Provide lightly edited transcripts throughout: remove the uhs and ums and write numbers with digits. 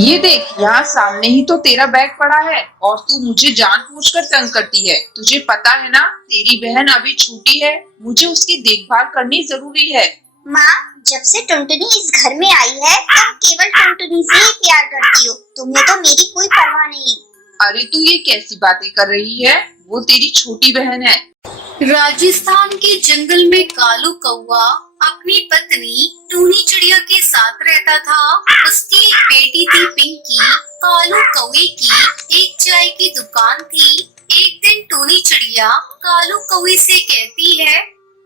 ये देख, यहाँ सामने ही तो तेरा बैग पड़ा है और तू मुझे जानबूझकर तंग करती है। तुझे पता है ना, तेरी बहन अभी छोटी है, मुझे उसकी देखभाल करनी जरूरी है। माँ, जब से टुनटुनी इस घर में आई है तुम केवल टुनटुनी से ही प्यार करती हो। तुम्हें तो मेरी कोई परवाह नहीं। अरे तू ये कैसी बातें कर रही है? वो तेरी छोटी बहन है। राजस्थान के जंगल में कालू कौवा अपनी पत्नी टूनी चिड़िया के साथ रहता था। उसकी एक बेटी थी पिंकी। कालू कौवे की एक चाय की दुकान थी। एक दिन टूनी चिड़िया कालू कौवे से कहती है,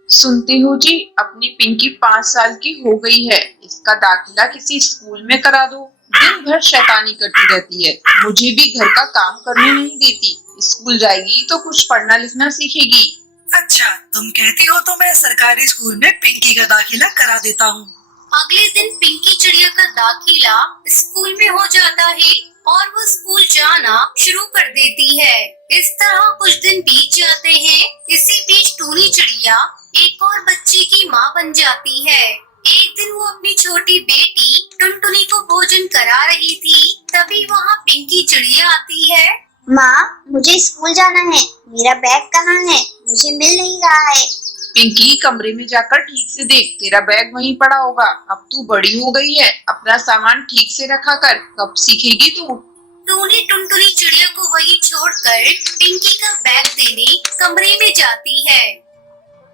सुनती हूँ जी, अपनी पिंकी 5 साल की हो गई है, इसका दाखिला किसी स्कूल में करा दो। दिन भर शैतानी करती रहती है, मुझे भी घर का काम करने नहीं देती। स्कूल जाएगी तो कुछ पढ़ना लिखना सीखेगी। अच्छा, तुम कहती हो तो मैं सरकारी स्कूल में पिंकी का दाखिला करा देता हूँ। अगले दिन पिंकी चिड़िया का दाखिला स्कूल में हो जाता है और वो स्कूल जाना शुरू कर देती है। इस तरह कुछ दिन बीत जाते हैं। इसी बीच टूनी चिड़िया एक और बच्चे की माँ बन जाती है। एक दिन वो अपनी छोटी बेटी टुनटुनी को भोजन करा रही थी, तभी वहाँ पिंकी चिड़िया आती है। माँ, मुझे स्कूल जाना है। मेरा बैग कहाँ है? मुझे मिल नहीं रहा है। पिंकी, कमरे में जाकर ठीक से देख, तेरा बैग वहीं पड़ा होगा। अब तू बड़ी हो गई है, अपना सामान ठीक से रखा कर, कब सीखेगी तू? टूनी टुनटुनी चिड़िया को वहीं छोड़कर पिंकी का बैग देने कमरे में जाती है।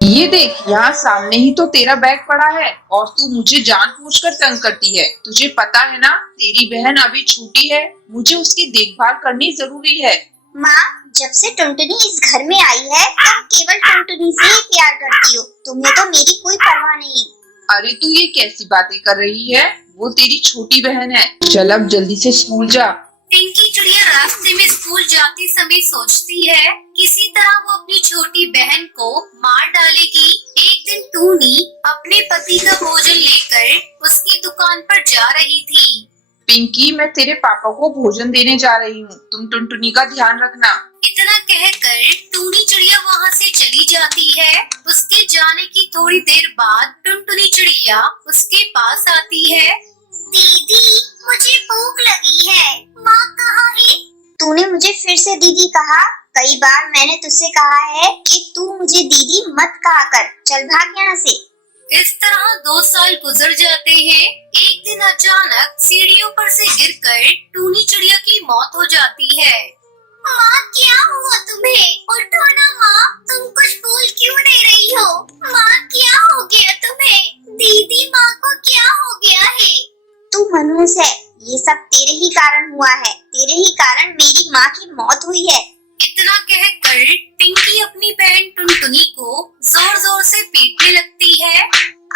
ये देख, यहाँ सामने ही तो तेरा बैग पड़ा है और तू मुझे जानबूझकर तंग करती है। तुझे पता है ना, तेरी बहन अभी छोटी है, मुझे उसकी देखभाल करनी जरूरी है। माँ, जब से टुनटुनी इस घर में आई है तुम केवल टुनटुनी से ही प्यार करती हो। तुम्हें तो मेरी कोई परवाह नहीं। अरे तू ये कैसी बातें कर रही है? वो तेरी छोटी बहन है। चल अब जल्दी से स्कूल जा। पिंकी चिड़िया रास्ते में स्कूल जाते समय सोचती है किसी तरह वो अपनी छोटी बहन को मार डालेगी। एक दिन टूनी अपने पति का भोजन लेकर उसकी दुकान पर जा रही थी। पिंकी, मैं तेरे पापा को भोजन देने जा रही हूँ, तुम टुनटुनी का ध्यान रखना। इतना कहकर टूनी चिड़िया वहाँ से चली जाती है। उसके जाने की थोड़ी देर बाद टुनटुनी चिड़िया उसके पास आती है। दीदी, मुझे भूख लगी है। माँ कहाँ है? तूने मुझे फिर से दीदी कहा। कई बार मैंने तुझसे कहा है कि तू मुझे दीदी मत कहा कर। चल भाग यहाँ से। इस तरह 2 साल गुजर जाते हैं। एक दिन अचानक सीढ़ियों पर से गिरकर टूनी चिड़िया की मौत हो जाती है। माँ, क्या हुआ तुम्हें? उठो ना माँ, तुम कुछ बोल क्यों नहीं रही हो? माँ, क्या हो गया तुम्हें? दीदी, माँ को क्या हो गया है? तू मनुष्य है, ये सब तेरे ही कारण हुआ है। तेरे ही कारण मेरी माँ की मौत हुई है। इतना कहकर पिंकी अपनी बहन टुनटुनी को जोर जोर से पीटने लगती है।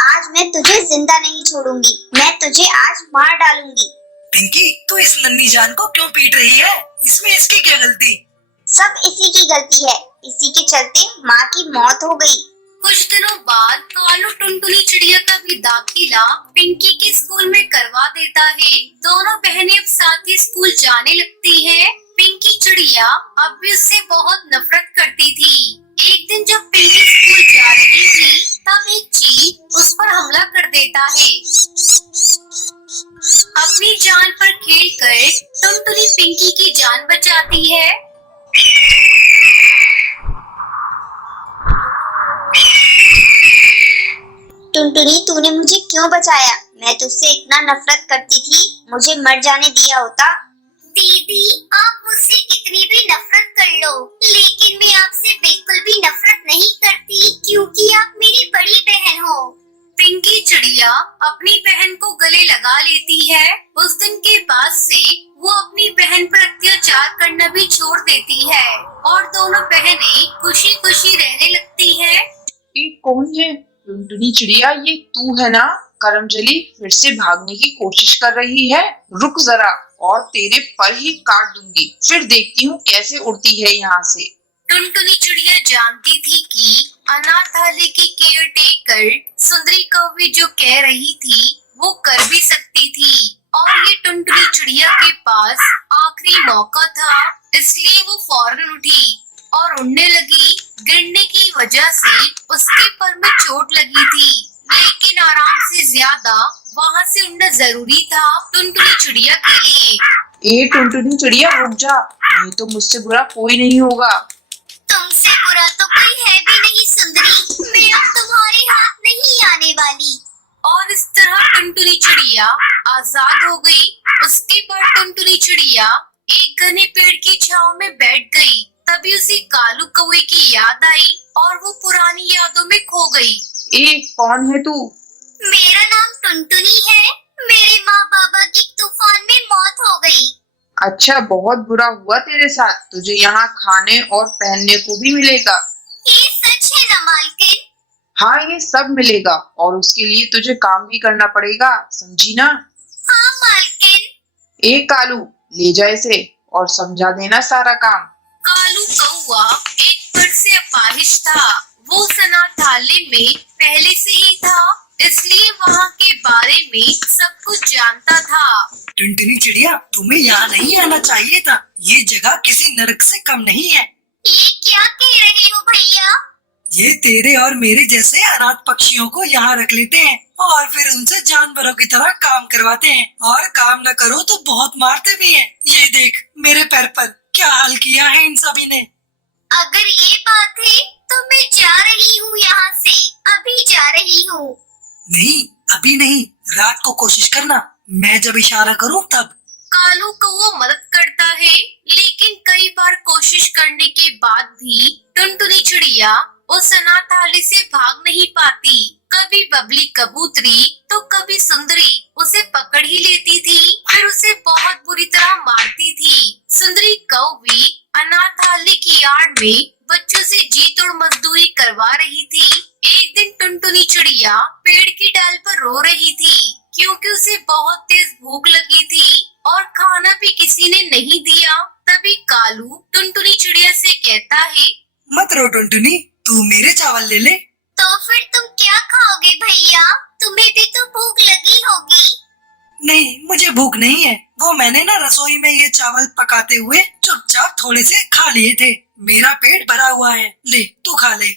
आज मैं तुझे जिंदा नहीं छोड़ूंगी। मैं तुझे आज मार डालूंगी। पिंकी, तू इस नन्ही जान को क्यों पीट रही है? इसमें इसकी क्या गलती? सब इसी की गलती है। इसी के चलते माँ की मौत हो गई। कुछ दिनों बाद कालू टुनटुनी चिड़िया का भी दाखिला पिंकी के स्कूल में करवा देता है। दोनों बहनें अब साथ ही स्कूल जाने लगती हैं। पिंकी चिड़िया अब भी उससे बहुत नफरत करती थी। एक दिन जब पिंकी स्कूल जा रही थी, तब एक चील उस पर हमला कर देता है। अपनी जान पर खेलकर टुनटुनी पिंकी की जान बचाती है। टुनटुनी, तूने मुझे क्यों बचाया? मैं तुझसे इतना नफरत करती थी, मुझे मर जाने दिया होता। दीदी, आप मुझसे कितनी भी नफरत कर लो, लेकिन मैं आपसे बिल्कुल भी नफरत नहीं करती, क्योंकि आप मेरी बड़ी बहन हो। पिंकी चिड़िया अपनी बहन को गले लगा लेती है। उस दिन के बाद से वो अपनी बहन पर अत्याचार करना भी छोड़ देती है और दोनों बहनें खुशी खुशी रहने लगती है। ये कौन है? टुनटुनी चिड़िया, ये तू है ना? करमजली फिर से भागने की कोशिश कर रही है। रुक जरा, और तेरे पर ही काट दूंगी, फिर देखती हूँ कैसे उड़ती है यहाँ से। टुनटुनी चिड़िया जानती थी कि अनाथालय की केयर टेकर सुंदरी कौवी जो कह रही थी वो कर भी सकती थी, और ये टुनटुनी चिड़िया के पास आखिरी मौका था। इसलिए वो फौरन उठी और उड़ने लगी। गिरने की वजह से उसके पर में चोट लगी थी, लेकिन आराम से ज्यादा वहाँ से उड़ना जरूरी था टुनटुनी चिड़िया के लिए। ए टुनटुनी चिड़िया रुक जा, नहीं तो मुझसे बुरा कोई नहीं होगा। तुमसे बुरा तो कोई है भी नहीं सुंदरी, मैं अब तुम्हारे हाथ नहीं आने वाली। और इस तरह टुनटुनी चिड़िया आजाद हो गई। उसके बाद टुनटुनी चिड़िया एक घने पेड़ की छांव में बैठ गई। तभी उसे कालू कौवे की याद आई और वो पुरानी यादों में खो गई। ए कौन है तू? मेरा नाम टुनटुनी है। मेरे माँ बाबा की तूफान में मौत हो गई। अच्छा, बहुत बुरा हुआ तेरे साथ। तुझे यहाँ खाने और पहनने को भी मिलेगा। ये सच है ना मालकिन? हाँ, ये सब मिलेगा और उसके लिए तुझे काम भी करना पड़ेगा, समझी ना? हाँ मालकिन। ए कालू, ले जा इसे और समझा देना सारा काम। कालू कौवा एक पर से अपाहिज था। वो अनाथालय में पहले से ही था, इसलिए वहाँ के बारे में सब कुछ जानता था। टुनटुनी चिड़िया, तुम्हें यहाँ नहीं आना चाहिए था। ये जगह किसी नरक से कम नहीं है। ये क्या कह रहे हो भैया? ये तेरे और मेरे जैसे अनाथ पक्षियों को यहाँ रख लेते हैं और फिर उनसे जानवरों की तरह काम करवाते हैं, और काम न करो तो बहुत मारते भी हैं। ये देख मेरे पैर पर क्या हाल किया है इन सभी ने। अगर ये बात है तो मैं जा रही हूँ यहाँ से, अभी जा रही हूँ। नहीं, अभी नहीं, रात को कोशिश करना, मैं जब इशारा करूँ तब। कालू कौवा मदद करता है, लेकिन कई बार कोशिश करने के बाद भी टुनटुनी चिड़िया उस अनाथालय से भाग नहीं पाती। कभी बबली कबूतरी तो कभी सुंदरी उसे पकड़ ही लेती थी, फिर उसे बहुत बुरी तरह मारती थी। सुंदरी कौवी अनाथालय की आड़ में बच्चों से जी तोड़ मजदूरी करवा रही थी। एक दिन टुनटुनी चिड़िया पेड़ की डाल पर रो रही थी, क्योंकि उसे बहुत तेज भूख लगी थी और खाना भी किसी ने नहीं दिया। तभी कालू टुनटुनी चिड़िया से कहता है, मत रो टुनटुनी, तू मेरे चावल ले ले। तो फिर तुम क्या खाओगे भैया? तुम्हें भी तो भूख लगी होगी। नहीं, मुझे भूख नहीं है। वो मैंने ना रसोई में ये चावल पकाते हुए चुपचाप थोड़े से खा लिए थे। मेरा पेट भरा हुआ है, ले तू खा ले।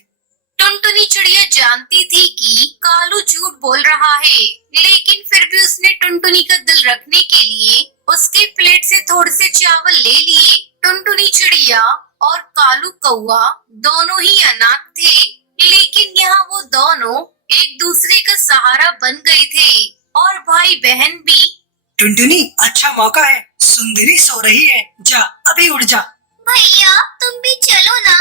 टुनटुनी चिड़िया जानती थी कि कालू झूठ बोल रहा है, लेकिन फिर भी उसने टुनटुनी का दिल रखने के लिए उसके प्लेट से थोड़े से चावल ले लिए। टुनटुनी चिड़िया और कालू कौवा दोनों ही अनाथ थे, लेकिन यहाँ वो दोनों एक दूसरे का सहारा बन गए थे और भाई बहन भी। टुनटुनी, अच्छा मौका है, सुंदरी सो रही है, जा अभी उठ जा। भैया तुम भी चलो ना।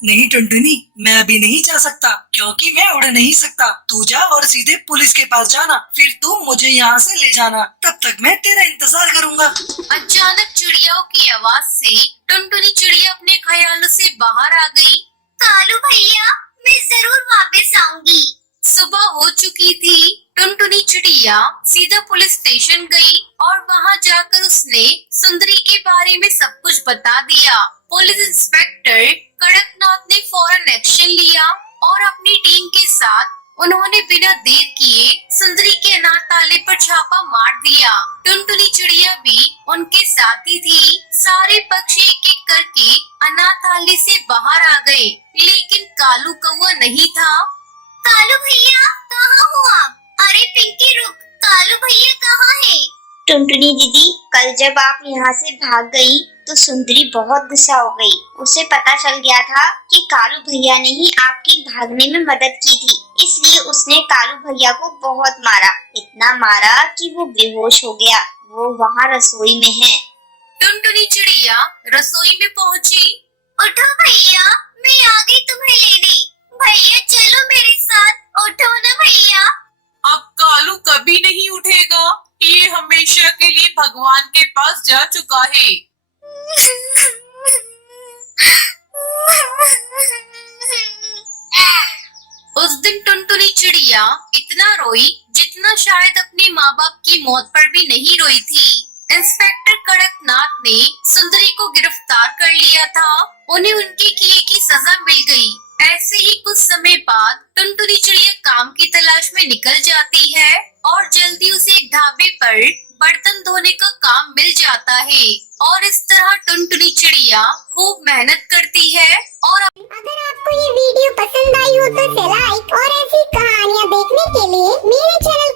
नहीं टुनटुनी, मैं अभी नहीं जा सकता, क्योंकि मैं उड़ नहीं सकता। तू जा और सीधे पुलिस के पास जाना, फिर तू मुझे यहाँ से ले जाना, तब तक मैं तेरा इंतजार करूँगा। अचानक चिड़ियाओं की आवाज से टुनटुनी चिड़िया अपने ख्यालों से बाहर आ गई। कालू भैया, मैं जरूर वापस आऊंगी। सुबह हो चुकी थी। टुनटुनी चिड़िया सीधा पुलिस स्टेशन गई और वहां जाकर उसने सुंदरी के बारे में सब कुछ बता दिया। पुलिस इंस्पेक्टर कड़कनाथ ने फौरन एक्शन लिया और अपनी टीम के साथ उन्होंने बिना देर किए सुंदरी के अनाथालय पर छापा मार दिया। टुनटुनी चिड़िया भी उनके साथ ही थी। सारे पक्षी एक एक करके अनाथालय से बाहर आ गए, लेकिन कालू कौवा नहीं था। कालू भैया कहाँ हो आप? अरे पिंकी रुक, कालू भैया कहाँ है? टुनटुनी दीदी, कल जब आप यहाँ से भाग गई तो सुंदरी बहुत गुस्सा हो गई। उसे पता चल गया था कि कालू भैया ने ही आपकी भागने में मदद की थी, इसलिए उसने कालू भैया को बहुत मारा, इतना मारा कि वो बेहोश हो गया। वो वहाँ रसोई में है। टुनटुनी चिड़िया रसोई में पहुँची। उठो भैया, मैं आ गई तुम्हें लेने। भैया चलो मेरे साथ, उठो ना भैया। अब कालू कभी नहीं उठेगा, ये हमेशा के लिए भगवान के पास जा चुका है। उस दिन टुनटुनी चिड़िया इतना रोई जितना शायद अपने माँ बाप की मौत पर भी नहीं रोई थी। इंस्पेक्टर कड़कनाथ ने सुंदरी को गिरफ्तार कर लिया था। उन्हें उनके किए की सजा मिल गई। ऐसे ही कुछ समय बाद टुनटुनी चिड़िया काम की तलाश में निकल जाती है और जल्दी उसे एक ढाबे पर बर्तन धोने का काम मिल जाता है और इस तरह टुनटुनी चिड़िया खूब मेहनत करती है। और अगर आपको ये वीडियो पसंद आई हो तो लाइक और ऐसी कहानियाँ देखने के लिए मेरे चैनल